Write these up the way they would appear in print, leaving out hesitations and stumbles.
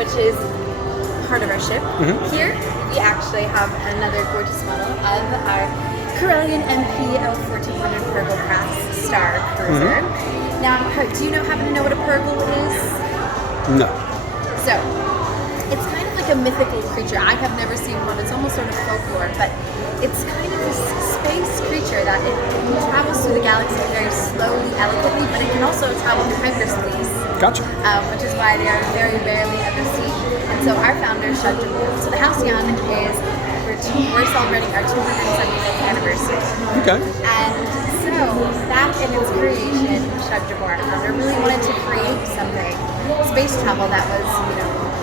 which is part of our ship. Here, we actually have another gorgeous model of our Corellian MP L1400 Purrgil class star cruiser. Now, do you happen to know what a Purrgil is? No. So, it's kind of like a mythical creature. I have never seen one. It's almost sort of folklore, but it's kind of this space creature that it travels through the galaxy very slowly, elegantly, but it can also travel through hyperspace. Gotcha. Which is why they are very rarely ever seen. And so our founder, Shug Jabbour. So the Halcyon is, we're celebrating our 275th anniversary. Okay. And so that in its creation, Shug Jabbour, our founder, really wanted to create something, space travel that was,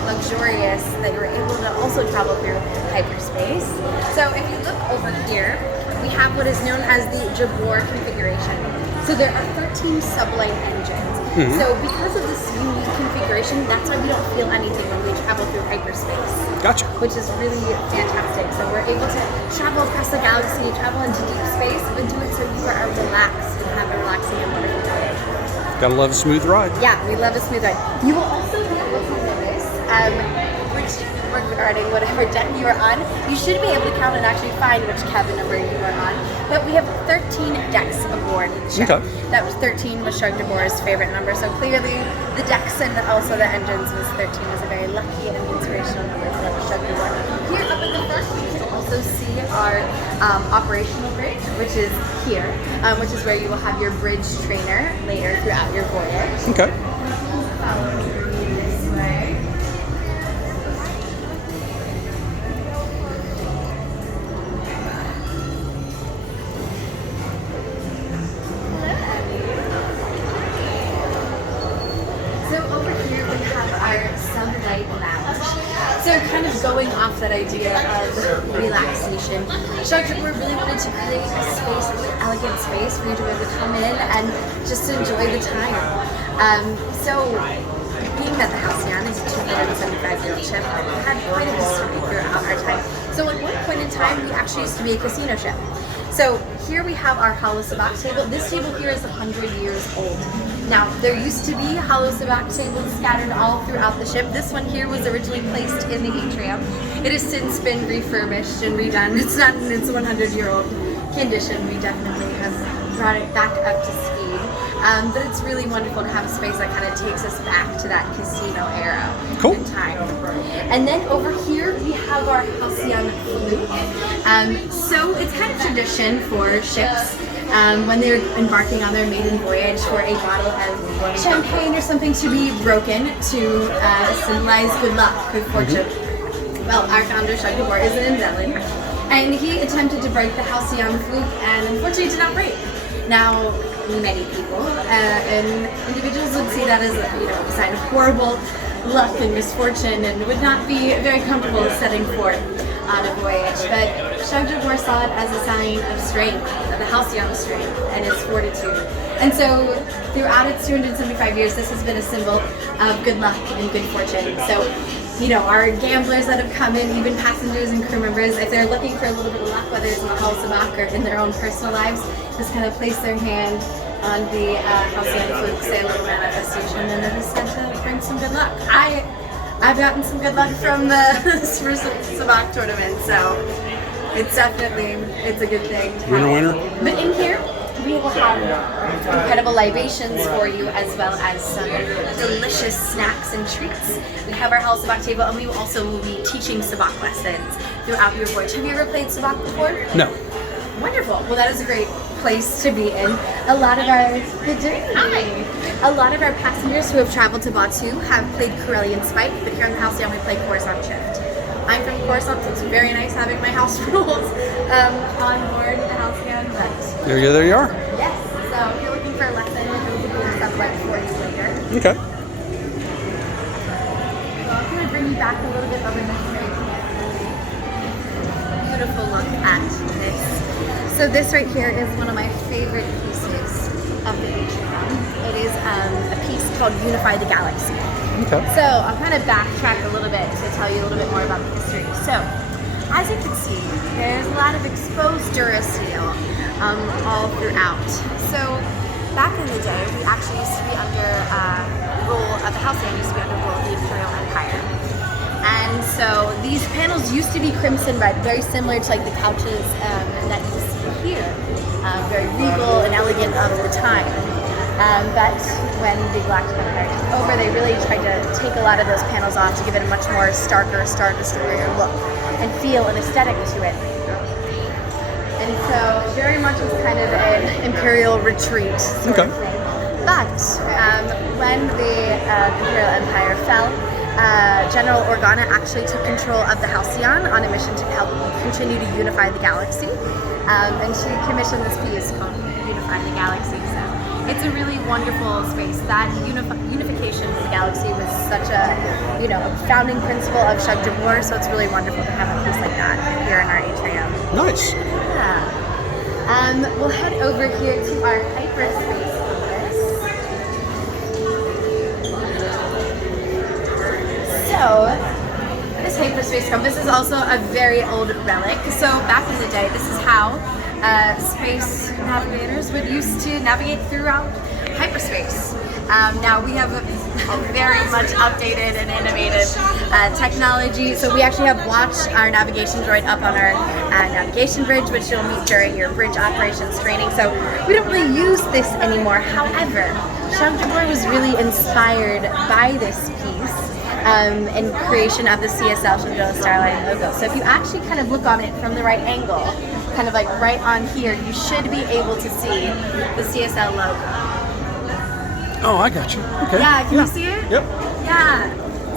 luxurious, that you were able to also travel through hyperspace. So if you look over here, we have what is known as the Jabbour configuration. So there are 13 sublight engines. So because of this unique configuration, that's why we don't feel anything when we travel through hyperspace. Gotcha. Which is really fantastic. So we're able to travel across the galaxy, travel into deep space, but do it so you are relaxed and have a relaxing and wonderful day. Gotta love a smooth ride. Yeah, we love a smooth ride. You will also be able to notice, which regarding whatever deck you are on, you should be able to count and actually find which cabin number you are on. But we have 13 decks aboard the ship. Okay. That was 13 was Shug Jabbour's favorite number. So clearly the decks and also the engines was 13 was a very lucky and inspirational number for Shug Jabbour. Here up in the front, you can also see our operational bridge, which is here, which is where you will have your bridge trainer later throughout your voyage. Okay. Follow me this way. So over here we have our sublight lounge. So kind of going off that idea of relaxation, Shug Jabbour really wanted to create a space, a really elegant space for you to be able to come in and just enjoy the time. So being that the Halcyon is a 275-year-old ship, we've had quite a history throughout our time. So at one point in time, we actually used to be a casino ship. So here we have our hollow sabacc table. This table here is 100 years old. Now, there used to be hollow sabacc tables scattered all throughout the ship. This one here was originally placed in the atrium. It has since been refurbished and redone. It's not in its 100-year-old condition. We definitely have brought it back up to speed. But it's really wonderful to have a space that kind of takes us back to that casino era in time. And then over here we have our Halcyon Flute. So it's kind of tradition for ships when they're embarking on their maiden voyage for a bottle of champagne or something to be broken to symbolize good luck, good fortune. Well, our founder, Shug Jabbour, is an Andalian, and he attempted to break the Halcyon Flute and unfortunately did not break. Now, many people and individuals would see that as a sign of horrible luck and misfortune and would not be very comfortable setting forth on a voyage. But Shug Jabbour saw it as a sign of strength, of the Halcyon's strength and its fortitude. And so throughout its 275 years, this has been a symbol of good luck and good fortune. So our gamblers that have come in, even passengers and crew members, if they're looking for a little bit of luck, whether it's in the hollow sabacc or in their own personal lives, just kind of place their hand on the Halcyon Flute, say a little manifestation, and it is said to bring some good luck. I've gotten some good luck from the sabacc tournament, so it's a good thing. Winner. But in here, we will have incredible libations for you, as well as some delicious snacks and treats. We have our hollow sabacc table, and we also will be teaching sabacc lessons throughout your voyage. Have you ever played sabacc before? No. Wonderful. Well, that is a great place to be in. A lot of our passengers who have traveled to Batuu have played Corellian Spike, but here on the Halcyon we play Coruscant Shift. I'm from Coruscant, so it's very nice having my house rules on board the Halcyon. But There you are. yes, so if you're looking for a lesson, we'll be doing stuff like for you later. Okay. So I'm going to bring you back a little bit over this way. Beautiful look at this. So this right here is one of my favorite pieces of the atrium. It is a piece called Unify the Galaxy. Okay. So I'll kind of backtrack a little bit to tell you a little bit more about the history. So as you can see, there's a lot of exposed Duracell all throughout. So back in the day, we actually used to be under rule of the Halcyon used to be under rule of the Imperial Empire. these panels used to be crimson red, very similar to like the couches that you see here. Very regal and elegant of the time. But when the Galactic Empire took over, they really tried to take a lot of those panels off to give it a much more starker, Star Destroyer look and feel and aesthetic to it. And so very much was kind of an imperial retreat sort of thing. But when the Imperial Empire fell, General Organa actually took control of the Halcyon on a mission to help continue to unify the galaxy. And she commissioned this piece called Unify the Galaxy. So it's a really wonderful space. That unification of the galaxy was such a, a founding principle of Shug Jabur, so it's really wonderful to have a piece like that here in our atrium. Nice. Yeah. We'll head over here to our hyperspace campus. So, this hyperspace compass is also a very old relic. So back in the day, this is how space navigators would used to navigate throughout hyperspace. Now we have a very much updated and innovative technology. So we actually have Watch, our navigation droid, up on our navigation bridge, which you'll meet during your bridge operations training. So we don't really use this anymore. However, Shug Jabur was really inspired by this piece and creation of the CSL Shangri-La Starline logo. So if you actually kind of look on it from the right angle, kind of like right on here, you should be able to see the CSL logo. Oh, I got you. Okay. Yeah, can you see it? Yep. Yeah.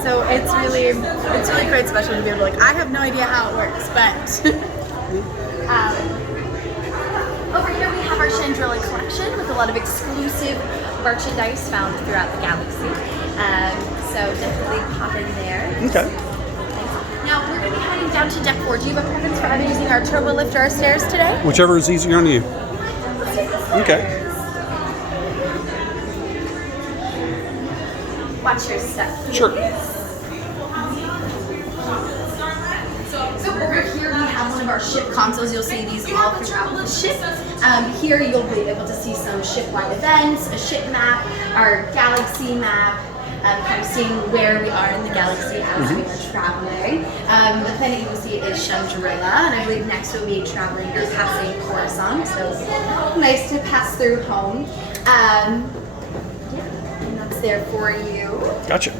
So it's really quite special to be able to, I have no idea how it works, but over here we have our Shangri-La collection with a lot of exclusive merchandise found throughout the galaxy. So definitely pop in there. Okay. Now we're going to be heading down to deck 4. Do you have a preference for either using our turbo lift or our stairs today? Whichever is easier on you. Okay. Watch your step. Sure. So over here we have one of our ship consoles. You'll see these all throughout the ship. Here you'll be able to see some ship-wide events, a ship map, our galaxy map, kind of seeing where we are in the galaxy as we are traveling. The planet you will see is Shangri-La, and I believe next we'll be traveling or passing Coruscant, so nice to pass through home. And that's there for you. Gotcha.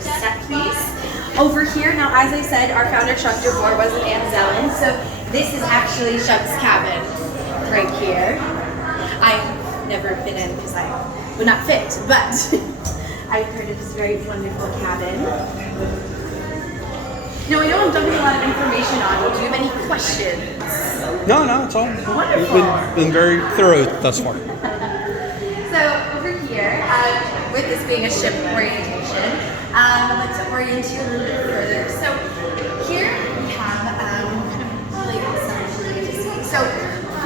Set piece. Over here, now as I said, our founder Shug Jabur was an Anzellan, so this is actually Shug's cabin right here. I've never been in because I would not fit, but I've heard of this very wonderful cabin. Now I know I'm dumping a lot of information on you. Do you have any questions? No, it's all. Wonderful. You've been very thorough thus far. So over here, with this being a ship orientation, I'd like to orient you a little bit further. So here we have kind of really awesome to see. So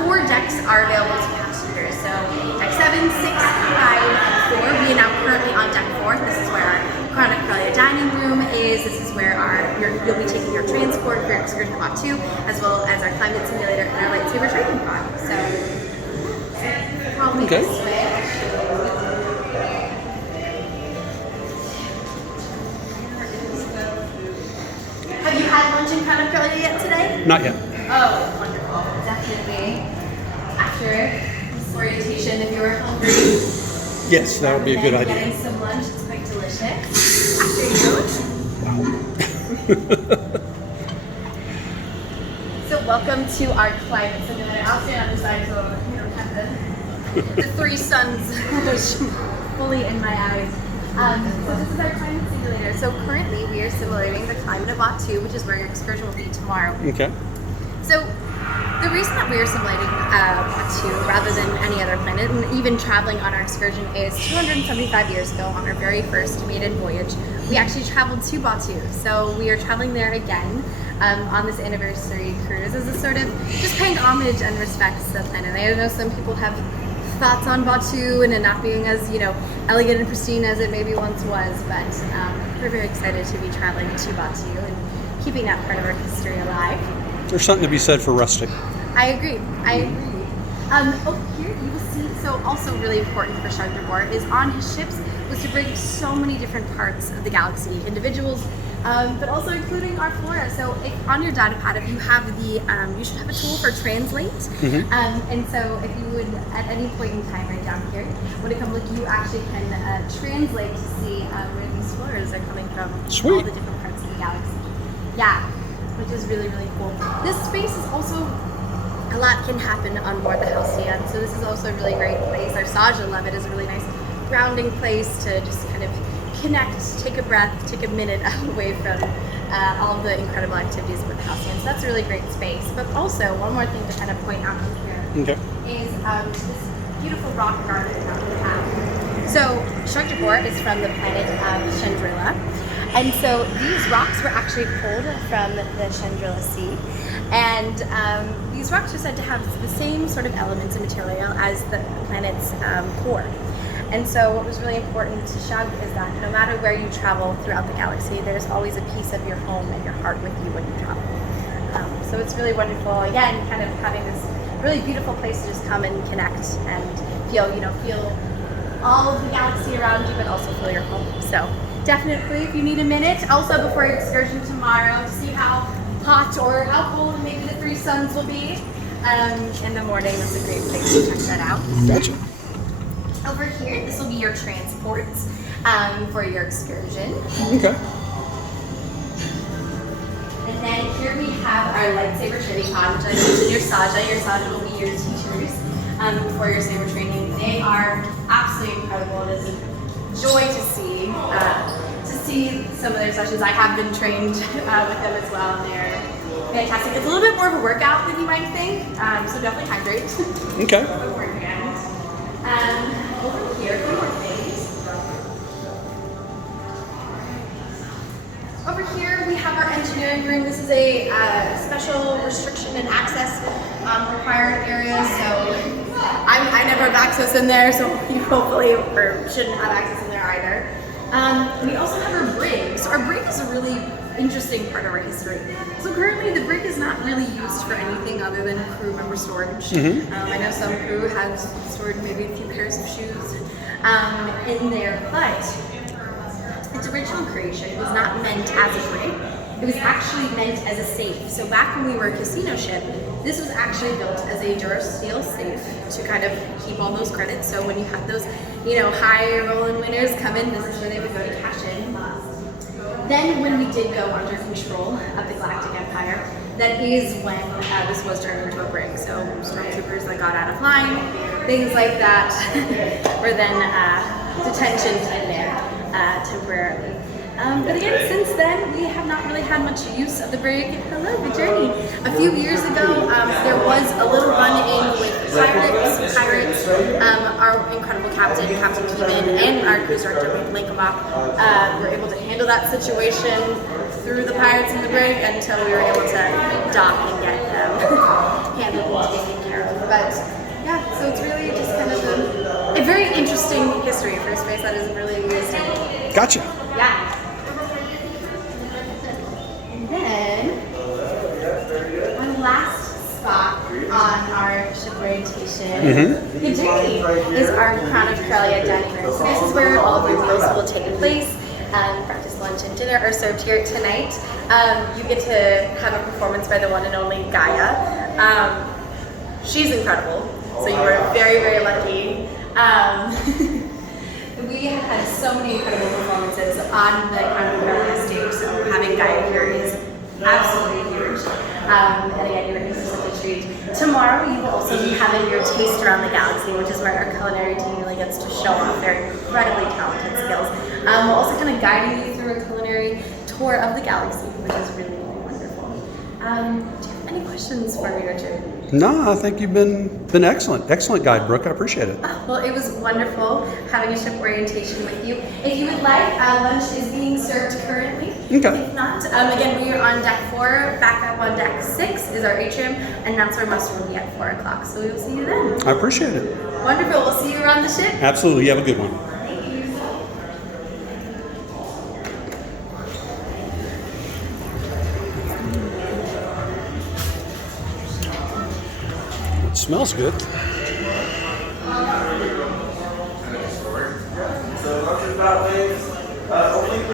4 decks are available to passengers. So deck 7, 6, 5, and 4. We are now currently on deck 4. This is where our Chronic Corellia dining room is. This is where you'll be taking your transport for your excursion pod 2, as well as our climate simulator and our lightsaber training pod. So probably Okay. this way. Have you had lunch in Chronic Corellia yet today? Not yet. Oh, wonderful. Definitely. After this orientation, if you were hungry, Yes, that would be a good idea. getting some lunch, it's quite delicious. After you. So welcome to our climate simulator. I'll stand on the side so you don't have the 3 suns fully in my eyes. So this is our climate simulator. So currently we are simulating the climate of Batuu, which is where your excursion will be tomorrow. Okay. So the reason that we are simulating Batuu rather than any other planet, and even traveling on our excursion, is 275 years ago on our very first maiden voyage, we actually traveled to Batuu. So we are traveling there again on this anniversary cruise as a sort of just paying homage and respect to the planet. I know some people have thoughts on Batuu and it not being as, elegant and pristine as it maybe once was, but we're very excited to be traveling to Batuu and keeping that part of our history alive. There's something to be said for rustic. I agree. Over here you will see so also really important for Charles de Boer is on his ships was to bring so many different parts of the galaxy, individuals, but also including our flora. So if, on your data pad, if you have the, you should have a tool for translate. And so if you would, at any point in time right down here, when it comes, like you actually can translate to see where these floras are coming from. Sweet. All the different parts of the galaxy. Yeah, which is really, really cool. This space is also, a lot can happen on board the Halcyon. So this is also a really great place. Our Saja Levitt is a really nice grounding place to just kind of connect, take a breath, take a minute away from all of the incredible activities with the Halcyon. So that's a really great space. But also, one more thing to kind of point out here is this beautiful rock garden that we have. So Charles de Boer is from the planet Chandrila. And so these rocks were actually pulled from the Chandrila Sea. And these rocks are said to have the same sort of elements and material as the planet's core. And so what was really important to Shug is that no matter where you travel throughout the galaxy, there's always a piece of your home and your heart with you when you travel. So it's really wonderful, again, kind of having this really beautiful place to just come and connect and feel, feel all of the galaxy around you, but also feel your home. So definitely, if you need a minute, also before your excursion tomorrow, to see how hot or how cold maybe the three suns will be in the morning, that's a great place to check that out. Gotcha. Over here, this will be your transports for your excursion. Okay. And then here we have our lightsaber training pod, which I mentioned your Saja. Your Saja will be your teachers for your saber training. They are absolutely incredible. It is a joy to see some of their sessions. I have been trained with them as well, and they're fantastic. It's a little bit more of a workout than you might think, so definitely hydrate. Okay. Beforehand. Over here, a few more things. Over here, we have our engineering room. This is a special restriction and access required area, so I never have access in there, so you hopefully or shouldn't have access in there either. We also have our brig. So our brig is a really interesting part of our history. So currently the brig is not really used for anything other than crew member storage. I know some crew have stored maybe a few pairs of shoes in there, but its original creation was not meant as a brig. It was actually meant as a safe. So back when we were a casino ship, this was actually built as a Durasteel safe to kind of keep all those credits. So when you had those, high rolling winners come in, this is where they would go to cash in. Then when we did go under control of the Galactic Empire, that is when this was turned into a brig. So stormtroopers that got out of line, things like that, were then detentioned in there temporarily. But again, since then, we have not really had much use of the brig. Hello, good journey. A few years ago, there was a little run-in with pirates. Our incredible captain, Captain Keeman, and our cruise director, Lincolnbach, were able to handle that situation through the pirates in the brig until we were able to dock and get them handled and taken care of. But yeah, so it's really just kind of a very interesting history for a space that isn't really used anymore. Gotcha. Yeah. And then, one last spot on our ship orientation, the journey, is our Crown of Corellia dining room. So this is where all of your meals will take place. Breakfast, lunch, and dinner are served here tonight. You get to have a performance by the one and only Gaia. She's incredible, so you are very, very lucky. We have had so many incredible performances on the Crown of Corellia stage, so having Gaia here is absolutely huge. And again, you're in for such a treat. Tomorrow, you will also be having your taste around the galaxy, which is where our culinary team really gets to show off their incredibly talented skills. We're also kind of guiding you through a culinary tour of the galaxy, which is really, really wonderful. Do you have any questions for me, Richard? No, I think you've been excellent. Excellent guide, Brooke. I appreciate it. Well, it was wonderful having a ship orientation with you. If you would like, lunch is being served currently. Okay. If not, again, we are on deck 4. Back up on deck 6 is our atrium, and that's our muster will be at 4 o'clock. So we will see you then. I appreciate it. Wonderful. We'll see you around the ship. Absolutely. You have a good one. Thank you. It smells good. about waves.